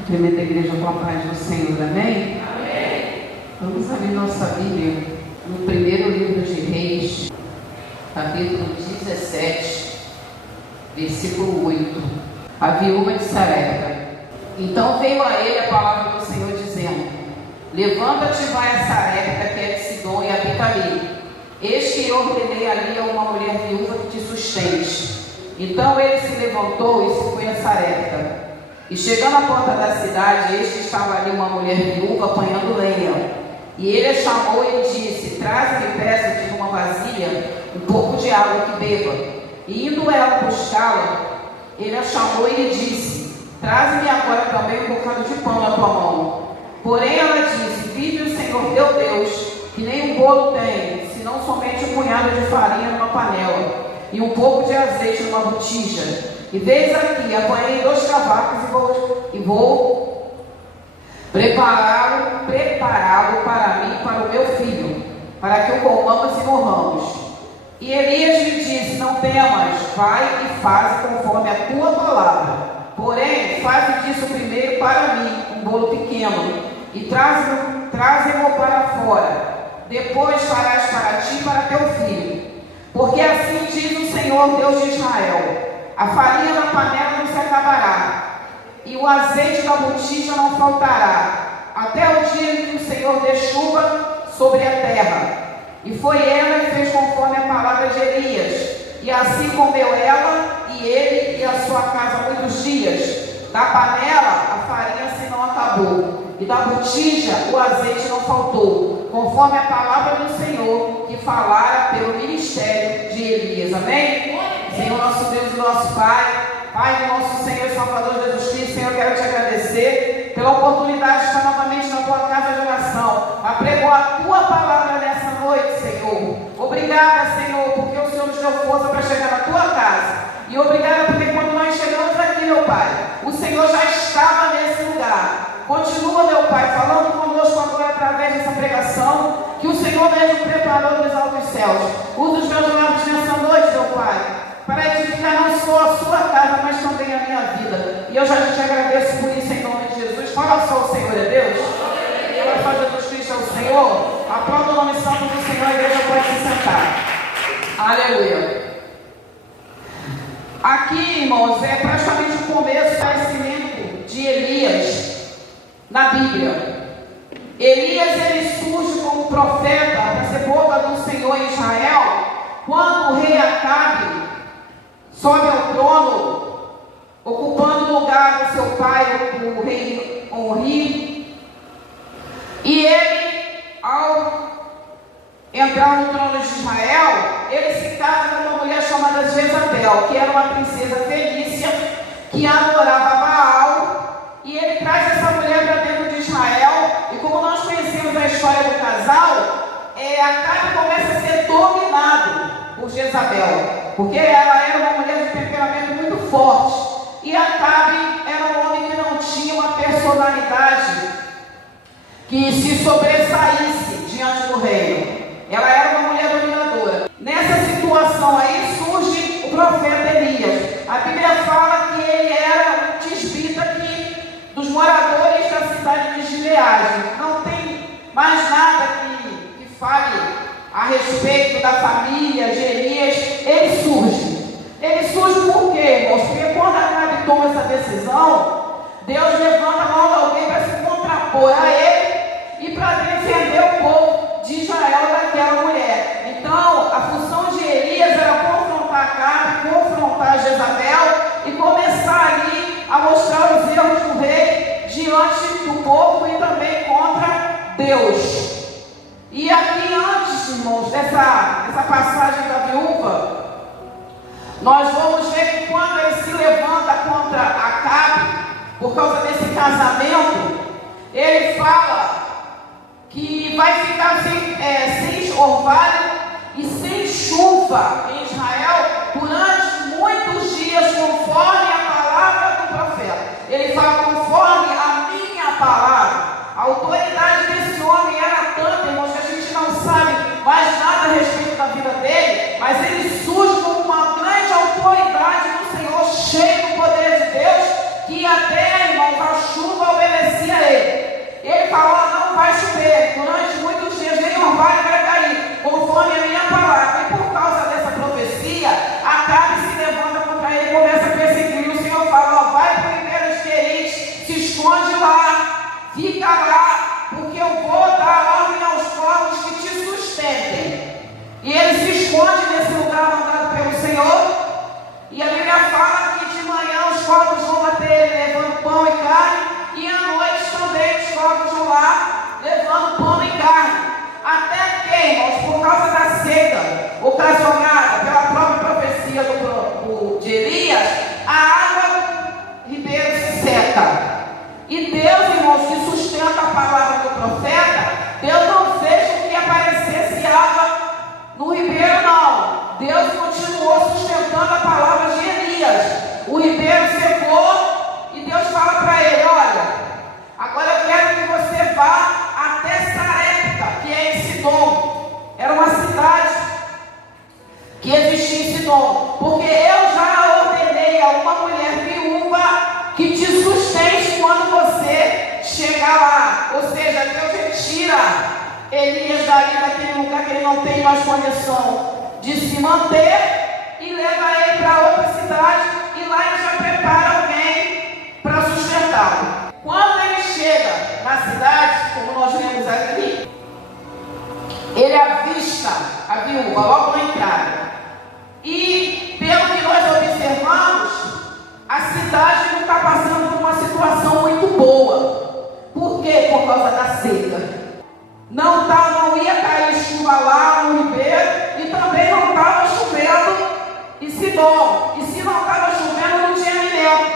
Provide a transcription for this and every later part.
Cumprimento a igreja com a paz do Senhor, amém? Amém. Vamos abrir nossa Bíblia no primeiro livro de Reis, capítulo 17, versículo 8. A viúva de Sarepta. Então veio a ele a palavra do Senhor dizendo: levanta-te e vai a Sarepta, que é de Sidom, e habita ali. Eis que eu ordenei ali a uma mulher viúva que te sustente. Então ele se levantou e se foi a Sarepta. E chegando à porta da cidade, eis que estava ali uma mulher viúva apanhando lenha. E ele a chamou e disse: traze-me, peço-te, numa vasilha, um pouco de água que beba. E indo ela buscá-la, ele a chamou e lhe disse: traze-me agora também um bocado de pão na tua mão. Porém ela disse: vive o Senhor teu Deus, que nem um bolo tem, senão somente um punhado de farinha numa panela, e um pouco de azeite numa botija. E veis aqui, apanhei 2 cavacos e vou prepará-lo para mim e para o meu filho, para que o comamos e morramos. E Elias lhe disse: não temas, vai e faze conforme a tua palavra. Porém, faze disso primeiro para mim um bolo pequeno, e traze-mo para fora. Depois farás para ti e para teu filho. Porque assim diz o Senhor Deus de Israel: a farinha na panela não se acabará, e o azeite da botija não faltará, até o dia em que o Senhor dê chuva sobre a terra. E foi ela e fez conforme a palavra de Elias, e assim comeu ela e ele e a sua casa muitos dias. Da panela a farinha se não acabou, e da botija o azeite não faltou, conforme a palavra do Senhor que falara pelo ministério de Elias. Amém? Senhor nosso Deus e nosso Pai, Pai do nosso Senhor e Salvador Jesus Cristo, Senhor, eu quero te agradecer pela oportunidade de estar novamente na tua casa de oração, a pregar a tua palavra nessa noite, Senhor. Obrigada, Senhor, porque o Senhor nos deu força para chegar na tua casa. E obrigada porque quando nós chegamos aqui, meu Pai, o Senhor já estava nesse lugar. Continua, meu Pai, falando conosco agora através dessa pregação, que o Senhor mesmo preparou nos altos céus. Usa os meus lábios nessa noite, meu Pai, para edificar não só a sua casa, mas também a minha vida. E eu já te agradeço por isso em nome de Jesus. Fala só, o Senhor é Deus. Fala só, Jesus Cristo é o Senhor. Aplauda o nome santo do Senhor, a igreja pode se sentar. Aleluia. Aqui, irmãos, é praticamente o começo do aparecimento de Elias na Bíblia. Elias, ele surge como profeta para ser boca do Senhor em Israel, quando o rei Acabe sobe ao trono, ocupando o lugar do seu pai, o rei Onri. E ele, ao entrar no trono de Israel, ele se casa com uma mulher chamada Jezabel, que era uma princesa fenícia, que adorava Baal, e ele traz essa mulher para dentro de Israel, e como nós conhecemos a história do casal, Acabe começa a ser dominado por Jezabel, porque ela era uma mulher de temperamento muito forte, e Acabe era um homem que não tinha uma personalidade que se sobressaísse diante do reino. Ela era uma mulher dominadora. Nessa situação aí surge o profeta Elias. A Bíblia fala que ele era um tisbita dos moradores da cidade de Gileade. Não tem mais nada que fale a respeito da família de Elias. Ele surge. Ele surge por quê, irmãos? Porque quando Acabe toma essa decisão, Deus levanta alguém para se contrapor a ele e para defender o povo de Israel daquela mulher. Então, a função de Elias era confrontar Acabe, confrontar Jezabel e começar ali a mostrar os erros do rei diante do povo e também contra Deus. E aqui antes, irmãos, dessa passagem da viúva, nós vamos ver que quando ele se levanta contra Acabe, por causa desse casamento, ele fala que vai ficar sem orvalho e sem chuva em Israel durante muitos dias, conforme a palavra do profeta. Ele fala conforme a minha palavra. A autoridade desse homem era tanta, irmãos, que a gente não sabe mais nada a respeito da vida dele, mas ele surge como uma grande autoridade do Senhor, cheio do poder de Deus, que até, irmãos, irmãos, a chuva obedecia a ele. Ele falou: não vai chover, durante muitos dias nem orvalho vai cair, conforme a minha palavra. E por causa dessa profecia, Acabe se levanta contra ele e começa a perseguir. O Senhor fala: ó, vai para o ribeiro de Querite, se esconde lá, fica lá, porque eu vou dar ordem aos povos que te sustentem. E ele se esconde nesse lugar mandado pelo Senhor. E a Bíblia fala que de manhã os povos vão bater ele levando pão e carne, e à noite também os povos vão lá levando pão e carne. Até que, irmãos, por causa da seca ocasionada pela própria profecia de Elias, a água do ribeiro se seca. E Deus, irmãos, que sustenta a palavra do profeta, Deus não fez com que aparecesse água no ribeiro, não. Deus continuou sustentando a palavra de Elias. O ribeiro secou e Deus fala para ele: olha, agora eu quero que você vá até Sarepta, que é em Sidom. Era uma cidade que existia em Sidom, porque eu já ordenei a uma mulher viúva que te sustente quando você chegar lá. Ou seja, Deus retira Elias dali daquele lugar que ele não tem mais condição de se manter e leva ele para outra cidade, e lá ele já prepara alguém para sustentá-lo. Quando ele chega na cidade, como nós vemos aqui, ele avista a viúva logo na entrada. E pelo que nós observamos, a cidade não está passando por uma situação muito boa. Por quê? Por causa da seca. Não ia cair chuva lá no ribeiro, e também não estava chovendo em Sidom. E se não estava chovendo, não tinha alimento.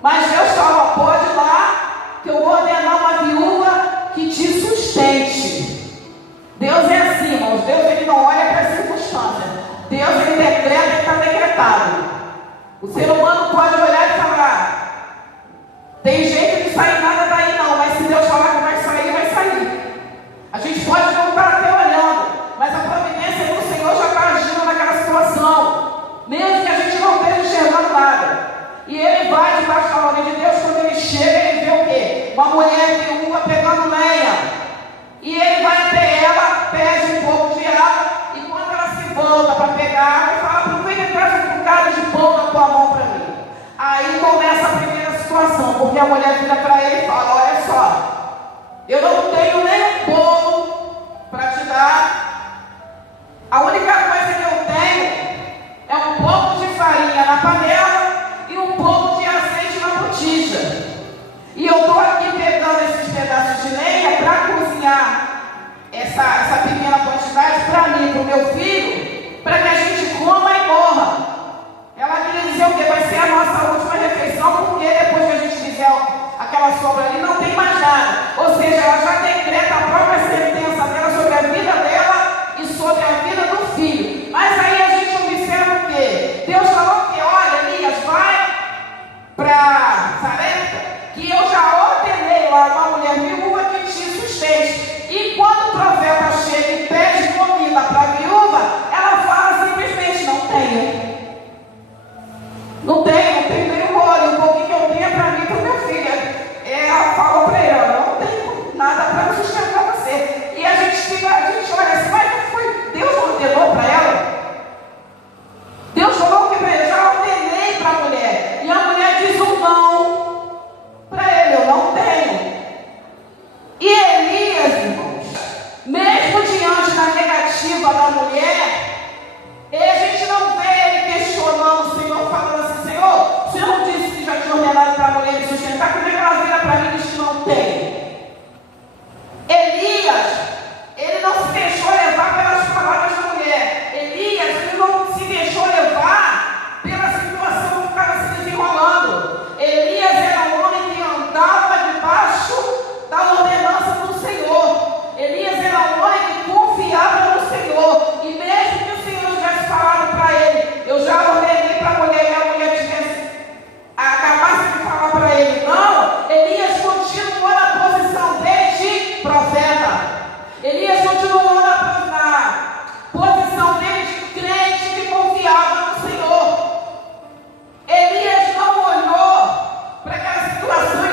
Mas Deus falou: pode ir lá, que eu vou ordenar uma viúva que te sustente. Deus é assim, irmãos. Deus, ele não olha para as circunstâncias. Deus, ele decreta e está decretado. O ser humano pode olhar e falar: tem jeito de sair nada daí não, mas se Deus falar que vai sair, vai sair. A gente pode não estar até olhando, mas a providência do Senhor já está agindo naquela situação, mesmo que a gente não esteja enxergando nada. E ele vai debaixo da ordem de Deus. Quando ele chega, ele vê o quê? Uma mulher viúva pegando lenha. E ele vai até ela, pede um pouco de água, e quando ela se volta para pegar água, ele fala: aproveita e traz um bocado de pão na tua mão para mim. Aí começa a primeira situação, porque a mulher vira para ele e fala: olha só, eu não tenho nem um bolo para te dar. A única coisa que eu tenho é um pouco de farinha na panela e um pouco de azeite na botija. E eu estou aqui pegando esses pedaços de lenha para cozinhar essa pequena quantidade para mim e para o meu filho, para que a gente coma e morra. Ela queria dizer o quê? Vai ser a nossa última refeição, porque depois que a gente fizer aquela sobra ali, não tem mais nada. Ou seja, ela já decreta a própria sentença dela sobre a vida dela e sobre a vida do filho. Mas aí a gente observa o quê? Deus falou que: olha, Elias, vai para Sarepta, que eu já ordenei lá uma mulher viúva que te sustente. E quando o profeta chega e pede comida para a viúva, ela fala simplesmente: não tenho. Não tenho nem um óleo, um pouquinho que eu tenho para mim e para o meu filho. Ela falou para ele: não tenho nada para sustentar você. E a gente olha assim: mas não foi Deus ordenou para ela? Deus falou que eu já ordenei para a mulher. E a mulher diz um não para ele: eu não tenho. E Elias, irmãos, mesmo diante da negativa da mulher, a gente não vê ele questionando o Senhor, falando assim: Senhor, o Senhor não disse que já tinha ordenado para a mulher me sustentar? Como é que ela vira para mim e diz que não tem? Elias, ele não se deixou levar pelas palavras da mulher. Elias, ele não se deixou levar pela situação que estava se desenrolando. Elias era um homem que andava debaixo da ordenança do Senhor. Elias era um homem que confiava no Senhor. E mesmo que o Senhor tivesse falado para ele: eu já ordenei para a mulher, e a mulher tivesse acabasse de falar para ele não, Elias continuou na posição dele de profeta. Elias continuou na posição dele de crente que confiava no Senhor. Elias não olhou para aquela situação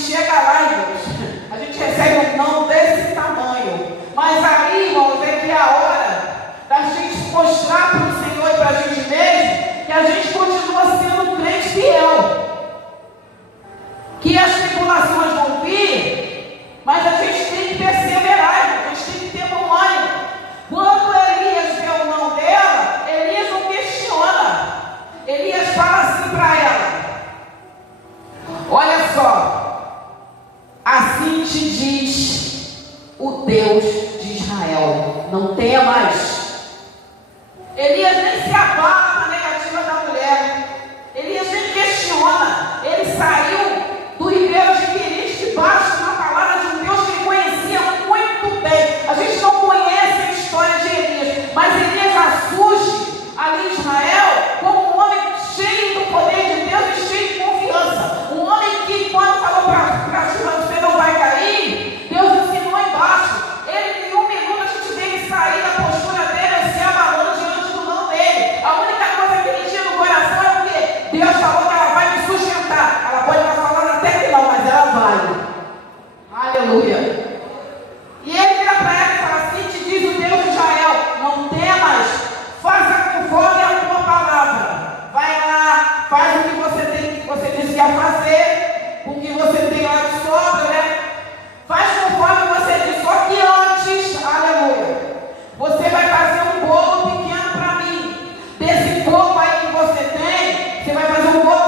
chega lá, irmãos, a gente recebe um não desse tamanho. Mas aí, irmãos, é que é a hora da gente mostrar para o Senhor e para a gente mesmo que a gente continua sendo um crente fiel. Que as tribulações vão vir, mas a gente tem que perseverar, a gente tem que ter bom ânimo. Quando Elias vê o não dela, Elias não questiona. Elias fala assim para ela: olha só, assim te diz o Deus de Israel, não temas. Elias nem se abala com a negativa da mulher. Elias nem questiona. Ele saiu do ribeiro de Querite debaixo de uma palavra de um Deus que ele conhecia muito bem. A gente não conhece a história de Elias, mas Elias assuste ali em Israel como um homem cheio do poder de Deus e cheio de confiança. Um homem que, quando falou para a chuva, você não vai cair, Deus ensinou embaixo. Ele, em um minuto, a gente vê ele sair da postura dele, se abalando diante do não dele. A única coisa que ele tinha no coração é o quê? Deus falou que ela vai me sustentar. Ela pode estar falando até que não, mas ela vai. Aleluia. E ele vira para ela e fala assim: te diz o Deus de Israel, não temas, faça conforme a tua palavra. Vai lá, faz o que você disse que ia fazer, o que você tem lá de sobra, né? Faz conforme você disse, só que antes, aleluia, você vai fazer um bolo pequeno para mim. Desse pouco aí que você tem, você vai fazer um bolo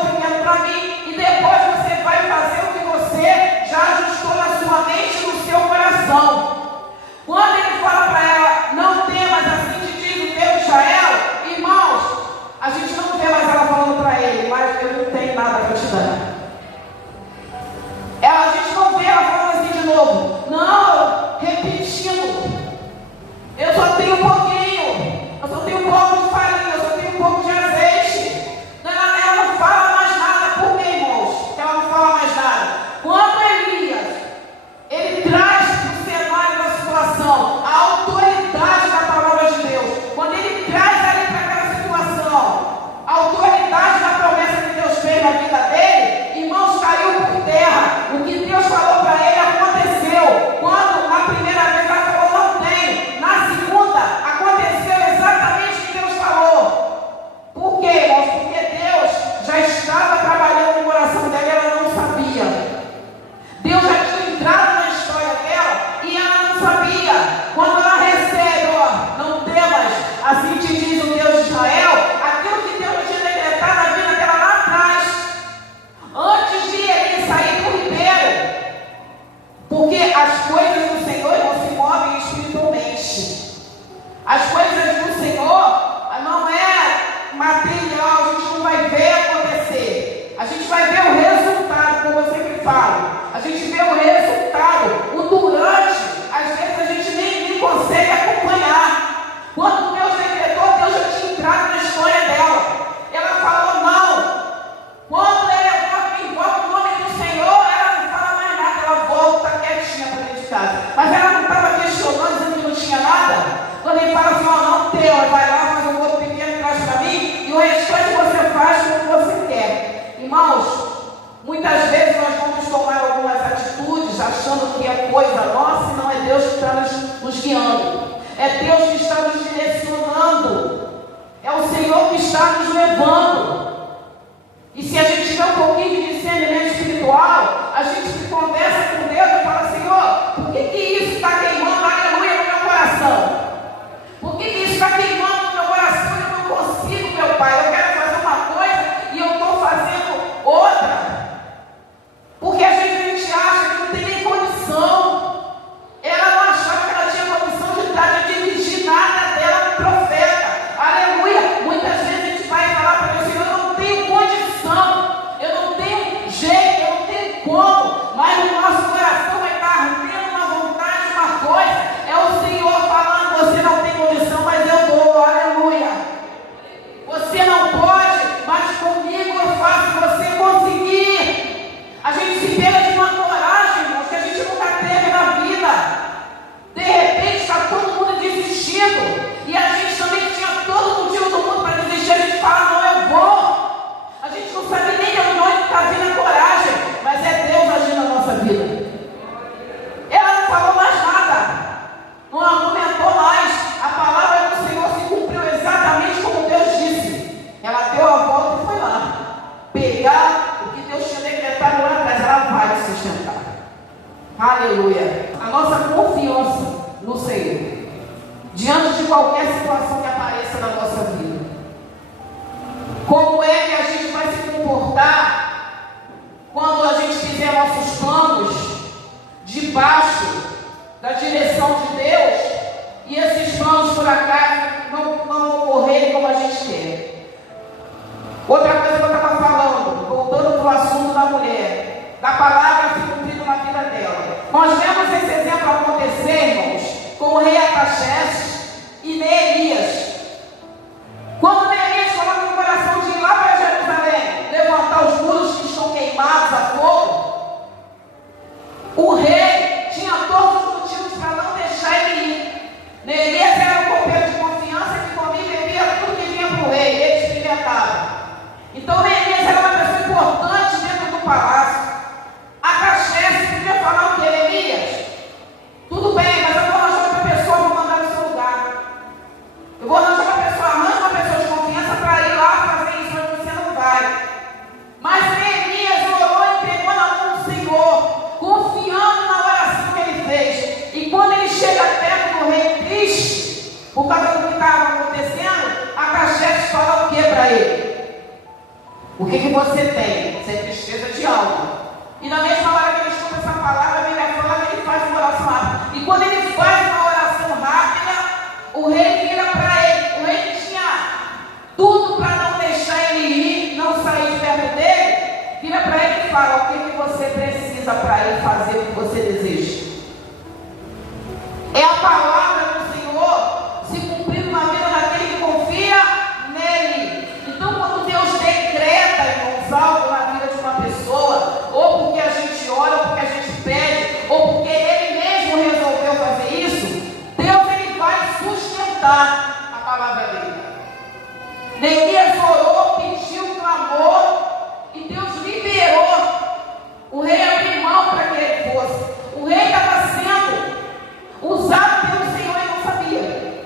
Aleluia. A nossa confiança no Senhor, diante de qualquer situação que apareça na nossa vida. Como é que a gente vai se comportar quando a gente fizer nossos planos debaixo da direção de Deus e esses planos por acaso não ocorrerem como a gente quer? Outra coisa que eu estava falando, voltando para o assunto da mulher, da palavra se cumprindo na vida dela. Nós vemos esse exemplo acontecer, irmãos, com o rei Artaxerxes e Neemias. Quando Neemias coloca no coração de ir lá para Jerusalém, levantar os muros que estão queimados a fogo, o rei tinha todos os motivos para não deixar ele ir. Neemias era um copeiro de confiança que comia e bebia tudo que vinha para o rei, ele experimentava. Então Neemias era uma pessoa importante dentro do palácio. Artaxerxes podia falar o que? Neemias, tudo bem, mas eu vou arranjar outra pessoa para mandar no seu lugar. Eu vou arranjar uma pessoa, arranja uma pessoa de confiança para ir lá fazer isso, mas você não vai. Mas Neemias orou e entregou na mão do Senhor, confiando na oração que ele fez. E quando ele chega perto do rei triste, por causa do que estava acontecendo, Artaxerxes fala o que para ele? O que você tem? Você tem tristeza de alma. E na mesma hora que ele escuta essa palavra, a Bíblia fala que ele faz uma oração rápida. E quando ele faz uma oração rápida, o rei vira para ele. O rei tinha tudo para não deixar ele ir, não sair de perto dele. Vira para ele e fala: o que você precisa para ir fazer o que você deseja? É a palavra do Senhor se cumprindo na vida daquele que confia nele. Então, quando Deus decreta, irmãos, algo na vida de uma pessoa, ou porque a gente ora, ou porque a gente pede, ou porque Ele mesmo resolveu fazer isso, Deus ele vai sustentar a palavra dele. Neemias orou, pediu, clamou, e Deus liberou. O rei abriu mão para que ele fosse. O rei estava sendo usado pelo Senhor e não sabia.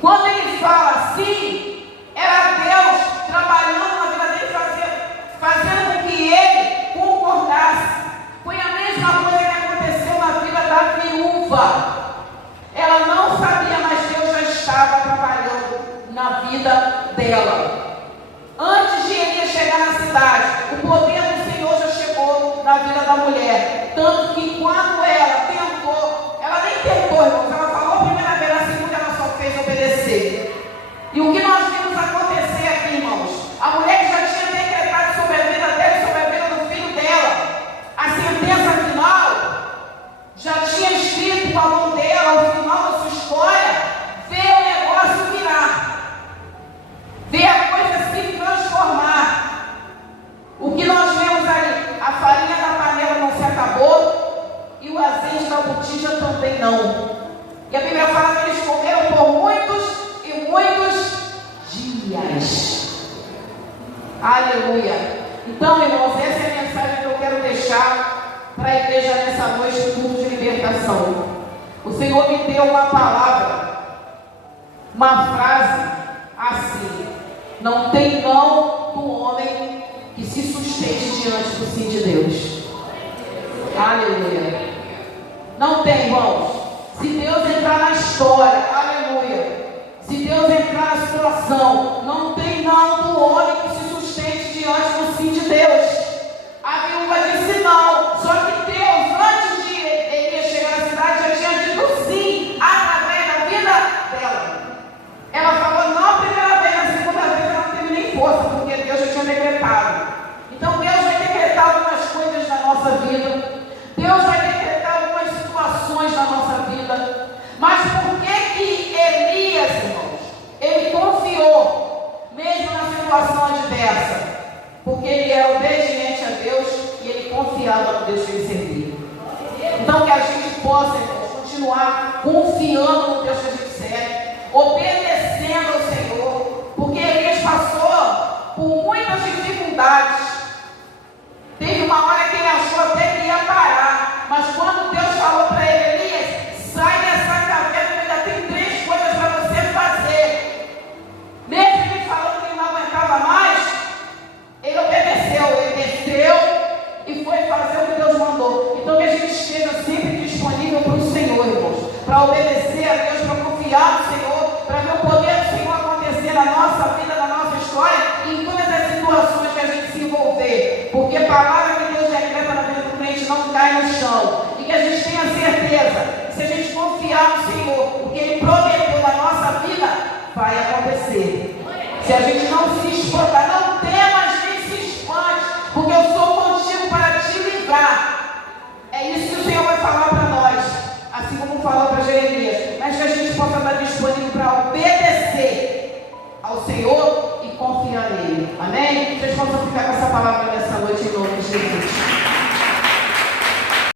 Quando ele fala assim, era Deus trabalhando na vida dele, fazendo com que ele concordasse. Foi a mesma coisa que aconteceu na vida da viúva. Ela não sabia, mas Deus já estava trabalhando na vida dela. Antes de Elias chegar na cidade, o poder do Senhor já chegou na vida da mulher. Tanto que quando ela tentou, ela nem tentou, irmãos, ela falou a primeira vez, a segunda ela só fez obedecer. E o que nós vimos acontecer aqui, irmãos? A mulher que já tinha decretado sobre a vida dela e sobre a vida do filho dela, a sentença final, já tinha escrito com a mão dela o final da sua história, vê o negócio virar, vê a coisa se transformar. O que nós vemos ali? A farinha da panela não se acabou e o azeite da botija também não. E a Bíblia fala que eles comeram por muitos e muitos dias. Aleluia. Então, irmãos, essa é a mensagem que eu quero deixar para a igreja nessa noite, no culto de libertação. O Senhor me deu uma palavra, uma frase assim: não tem não do homem que se sustente diante do sim de Deus. Aleluia. Não tem, irmãos. Se Deus entrar na história, aleluia, se Deus entrar na situação, não tem não do homem que se sustente diante do sim de Deus. A viúva disse não, só que Deus, antes de Elias chegar na cidade, já tinha dito sim, através da vida dela. Ela falou não a primeira vez, na segunda vez ela não teve nem força, porque Deus já tinha decretado. Então Deus vai decretar algumas coisas na nossa vida, Deus vai decretar algumas situações na nossa vida. Mas por que Elias, irmãos, ele confiou, mesmo na situação adversa? Porque ele era obediente a Deus e ele confiava no Deus que ele servia. Então que a gente possa, irmãos, continuar confiando no Deus que a gente serve, obedecendo ao Senhor, porque Elias passou por muitas dificuldades. Teve uma hora que ele achou até que ia parar, mas quando Deus falou para ele: Elias, sai dessa caverna, ainda tem 3 coisas para você fazer. Mesmo ele falando que ele não aguentava mais, ele obedeceu, ele desceu e foi fazer o que Deus mandou. Então que a gente esteja sempre obedecer a Deus, para confiar no Senhor, para ver o poder do Senhor acontecer na nossa vida, na nossa história, e em todas as situações que a gente se envolver. Porque a palavra que Deus decreta na vida do crente não cai no chão. E que a gente tenha certeza, se a gente confiar no Senhor, o que Ele prometeu na nossa vida, vai acontecer. Se a gente não se espantar, não temas nem se espante, porque eu sou contigo para te livrar. É isso que o Senhor vai falar para nós, assim como falou para Jeremias, mas que a gente possa estar disponível para obedecer ao Senhor e confiar nele. Amém? Vocês possam ficar com essa palavra nessa noite em nome de Jesus.